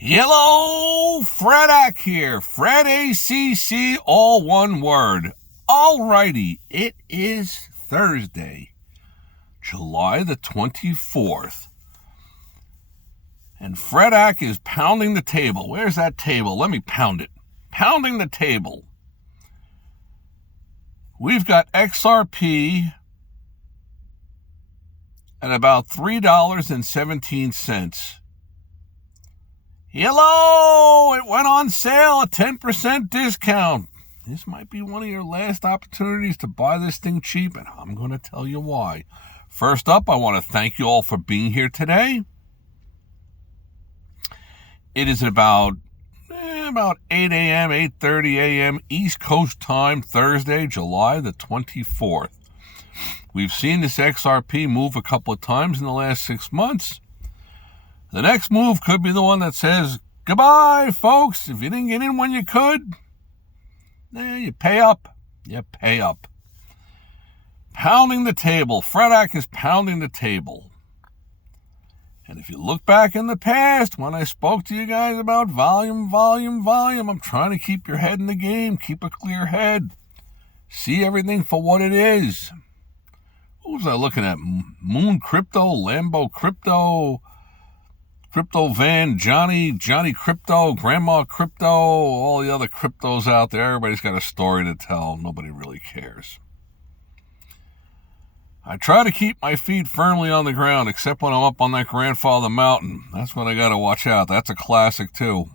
Hello, Fredak here. Fred ACC, all one word. Alrighty, it is Thursday, July the 24th. And Fredak is pounding the table. Where's that table? Let me pound it. Pounding the table. We've got XRP at about $3.17. Hello! It went on sale, a 10% discount. This might be one of your last opportunities to buy this thing cheap, and I'm going to tell you why. First up, I want to thank you all for being here today. It is about 8 a.m., 8:30 a.m. East Coast time, Thursday, July the 24th. We've seen this XRP move a couple of times in the last 6 months. The next move could be the one that says, goodbye, folks. If you didn't get in when you could, you pay up. You pay up. Pounding the table. Fredak is pounding the table. And if you look back in the past, when I spoke to you guys about volume, I'm trying to keep your head in the game. Keep a clear head. See everything for what it is. What was I looking at? Moon Crypto, Lambo Crypto, Crypto Van, Johnny Crypto, Grandma Crypto, all the other cryptos out there. Everybody's got a story to tell. Nobody really cares. I try to keep my feet firmly on the ground, except when I'm up on that Grandfather Mountain. That's when I got to watch out. That's a classic, too.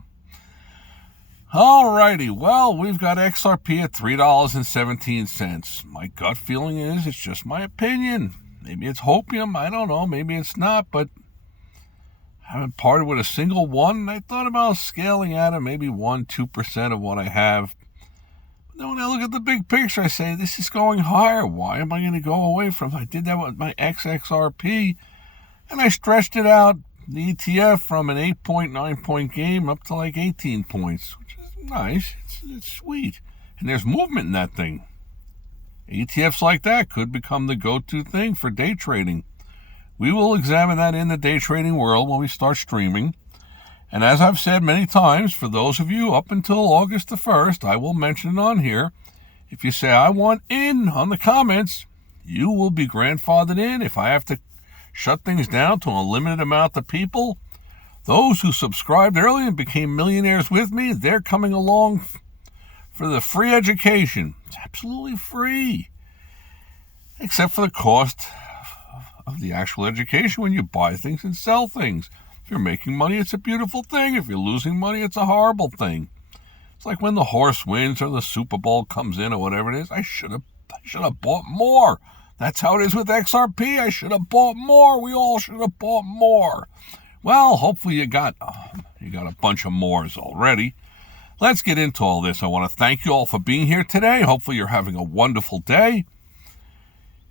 Alrighty, well, we've got XRP at $3.17. My gut feeling is it's just my opinion. Maybe it's hopium. I don't know. Maybe it's not, but I haven't parted with a single one, and I thought about scaling out of maybe 1-2% of what I have. But then when I look at the big picture, I say, this is going higher. Why am I going to go away from it? I did that with my XRP, and I stretched it out, the ETF, from an 8.9-point game up to like 18 points, which is nice. It's sweet. And there's movement in that thing. ETFs like that could become the go-to thing for day trading. We will examine that in the day trading world when we start streaming. And as I've said many times, for those of you up until August the 1st, I will mention it on here. If you say, I want in on the comments, you will be grandfathered in. If I have to shut things down to a limited amount of people, those who subscribed early and became millionaires with me, they're coming along for the free education. It's absolutely free, except for the cost of the actual education when you buy things and sell things. If you're making money, it's a beautiful thing. If you're losing money, it's a horrible thing. It's like when the horse wins or the Super Bowl comes in or whatever it is. I should have bought more. That's how it is with XRP. I should have bought more. We all should have bought more. Well, hopefully you got a bunch of mores already. Let's get into all this. I want to thank you all for being here today. Hopefully you're having a wonderful day.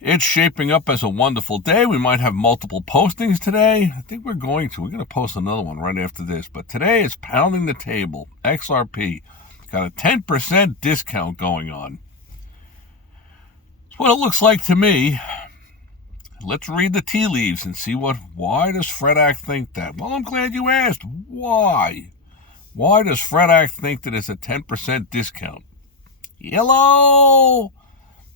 It's shaping up as a wonderful day. We might have multiple postings today. I think we're going to post another one right after this. But today is pounding the table. XRP got a 10% discount going on. That's what it looks like to me. Let's read the tea leaves and see why does Fredak think that? Well, I'm glad you asked. Why? Why does Fredak think that it's a 10% discount? Hello?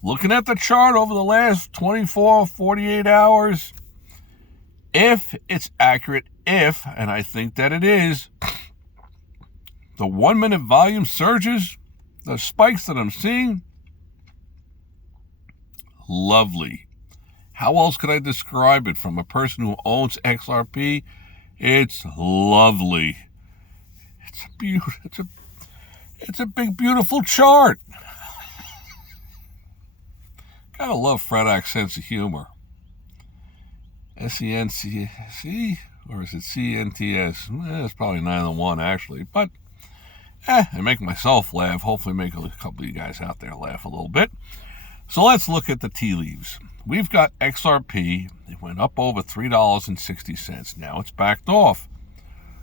Looking at the chart over the last 24, 48 hours, if it's accurate, and I think that it is, the 1-minute volume surges, the spikes that I'm seeing, lovely. How else could I describe it from a person who owns XRP? It's lovely. It's a big, beautiful chart. Gotta love Fredak's sense of humor. SENCC, or is it CNTS? It's probably neither one, actually. But, I make myself laugh. Hopefully make a couple of you guys out there laugh a little bit. So let's look at the tea leaves. We've got XRP. It went up over $3.60. Now it's backed off.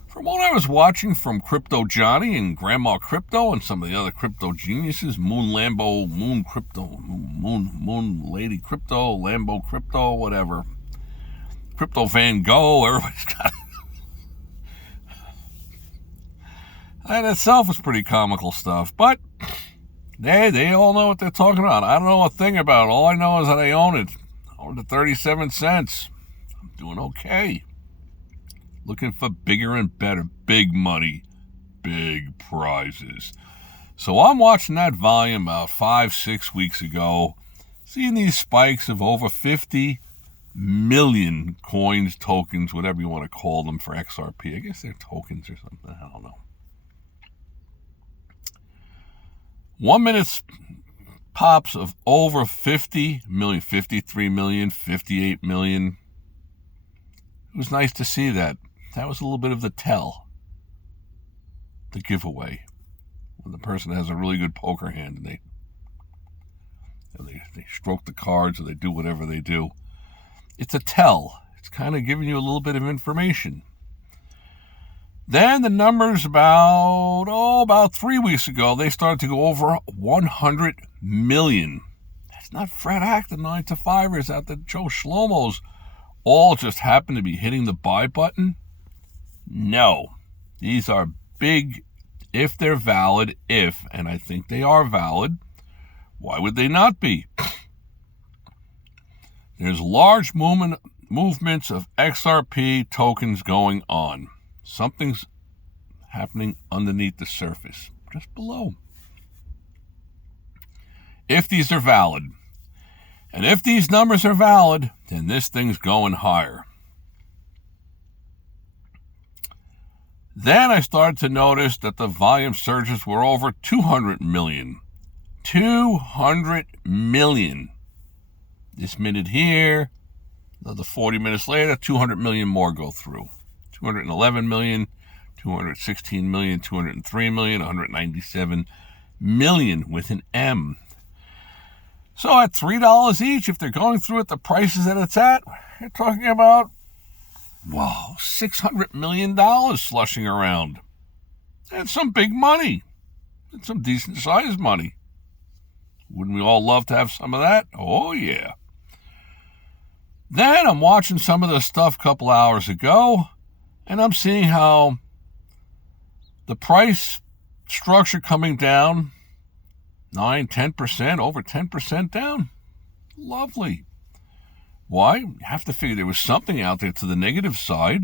From what I was watching from Crypto Johnny and Grandma Crypto and some of the other crypto geniuses, Moon Lambo, Moon Crypto, Moon Lady Crypto, Lambo Crypto, whatever. Crypto Van Gogh, everybody's got it. That itself is pretty comical stuff. But they all know what they're talking about. I don't know a thing about it. All I know is that I own it. I own it at 37 cents. I'm doing okay. Looking for bigger and better. Big money. Big prizes. So I'm watching that volume about 5-6 weeks ago. Seeing these spikes of over 50 million coins, tokens, whatever you want to call them for XRP. I guess they're tokens or something. I don't know. 1 minute pops of over 50 million, 53 million, 58 million. It was nice to see that. That was a little bit of the tell, the giveaway. When the person has a really good poker hand and they stroke the cards or they do whatever they do. It's a tell. It's kind of giving you a little bit of information. Then the numbers about 3 weeks ago, they started to go over 100 million. That's not Fred Hack, the 9-to-5ers out there, Joe Shlomos, all just happen to be hitting the buy button. No. These are big, if they're valid, and I think they are valid. Why would they not be? There's large movements of XRP tokens going on. Something's happening underneath the surface, just below. If these are valid, and if these numbers are valid, then this thing's going higher. Then I started to notice that the volume surges were over 200 million. 200 million. This minute here, another 40 minutes later, 200 million more go through. 211 million, 216 million, 203 million, 197 million with an M. So at $3 each, if they're going through at the prices that it's at, you're talking about, wow, $600 million slushing around. That's some big money. That's some decent sized money. Wouldn't we all love to have some of that? Oh, yeah. Then I'm watching some of the stuff a couple hours ago, and I'm seeing how the price structure coming down 9-10%, over 10% down. Lovely. Why? You have to figure there was something out there to the negative side.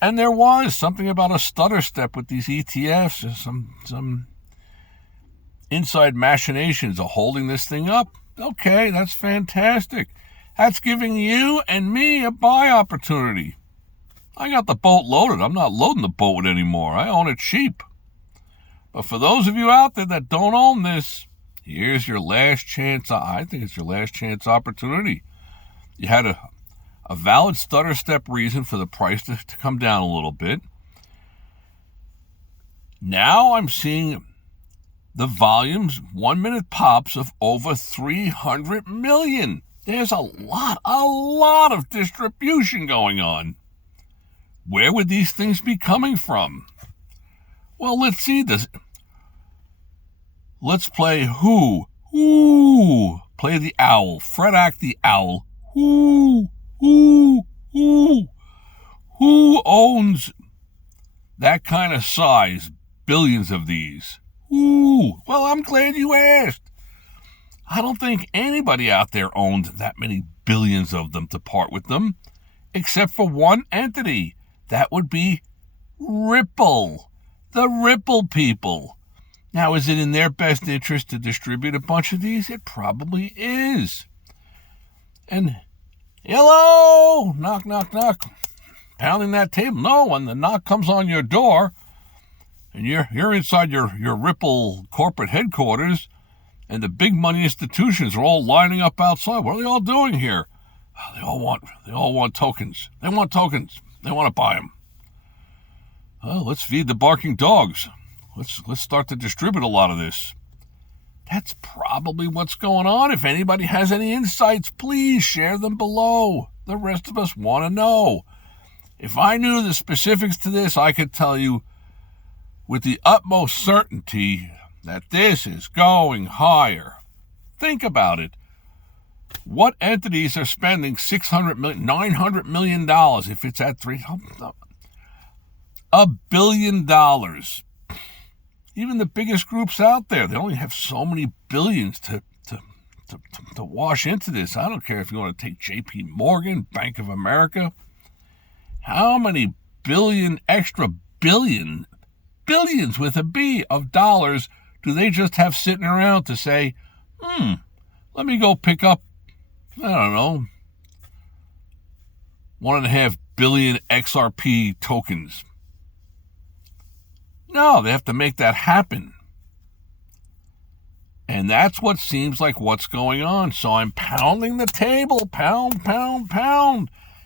And there was something about a stutter step with these ETFs, some inside machinations of holding this thing up. Okay, that's fantastic. That's giving you and me a buy opportunity. I got the boat loaded. I'm not loading the boat anymore. I own it cheap. But for those of you out there that don't own this, here's your last chance. I think it's your last chance opportunity. You had a valid stutter step reason for the price to come down a little bit. Now I'm seeing the volumes, 1 minute pops of over 300 million. There's a lot of distribution going on. Where would these things be coming from? Well, let's see this. Let's play who? Ooh, play the owl. Fred Hack the owl. Who owns that kind of size? Billions of these. Ooh, well, I'm glad you asked. I don't think anybody out there owned that many billions of them to part with them, except for one entity. That would be Ripple. The Ripple people. Now, is it in their best interest to distribute a bunch of these? It probably is. And, hello, knock, knock, knock, pounding that table. No, when the knock comes on your door, and you're inside your Ripple corporate headquarters, and the big money institutions are all lining up outside. What are they all doing here? They all want tokens. They want tokens. They want to buy them. Well, let's feed the barking dogs. Let's start to distribute a lot of this. That's probably what's going on. If anybody has any insights, please share them below. The rest of us want to know. If I knew the specifics to this, I could tell you with the utmost certainty that this is going higher. Think about it. What entities are spending $600 million, $900 million if it's at $1 billion even the biggest groups out there, they only have so many billions to wash into this. I don't care if you want to take J.P. Morgan, Bank of America. How many billions with a B of dollars do they just have sitting around to say, let me go pick up, I don't know, 1.5 billion XRP tokens? No, they have to make that happen. And that's what seems like what's going on. So I'm pounding the table, pound.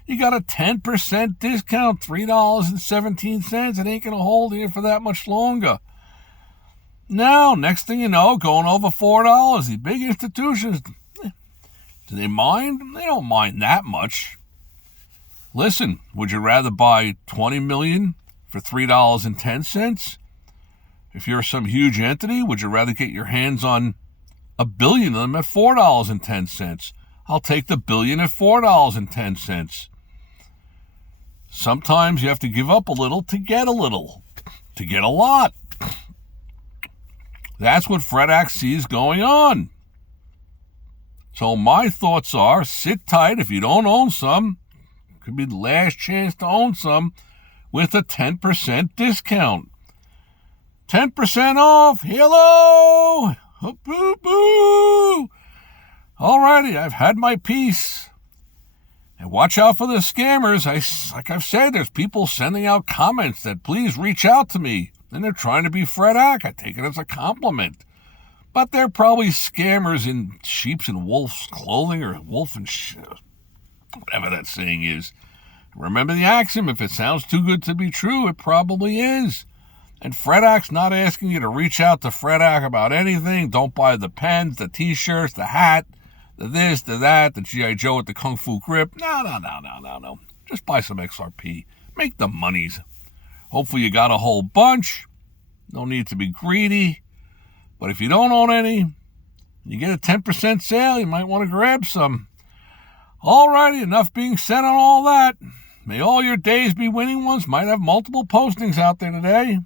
You got a 10% discount, $3.17. It ain't going to hold here for that much longer. Now, next thing you know, going over $4. The big institutions, do they mind? They don't mind that much. Listen, would you rather buy 20 million for $3.10? If you're some huge entity, would you rather get your hands on a billion of them at $4.10? I'll take the billion at $4.10. Sometimes you have to give up a little to get a little, to get a lot. That's what FredAx sees going on. So my thoughts are, sit tight if you don't own some. Could be the last chance to own some with a 10% discount. 10% off. Hello. Boo-boo. All righty, I've had my piece. And watch out for the scammers. Like I've said, there's people sending out comments that please reach out to me. And they're trying to be FredAx. I take it as a compliment. But they're probably scammers in sheep's and wolf's clothing, or wolf and whatever that saying is. Remember the axiom, if it sounds too good to be true, it probably is. And FredAx not asking you to reach out to FredAx about anything. Don't buy the pens, the t-shirts, the hat, the this, the that, the G.I. Joe with the Kung Fu grip. No. Just buy some XRP. Make the monies. Hopefully you got a whole bunch. No need to be greedy. But if you don't own any, you get a 10% sale, you might want to grab some. Alrighty, enough being said on all that. May all your days be winning ones. Might have multiple postings out there today.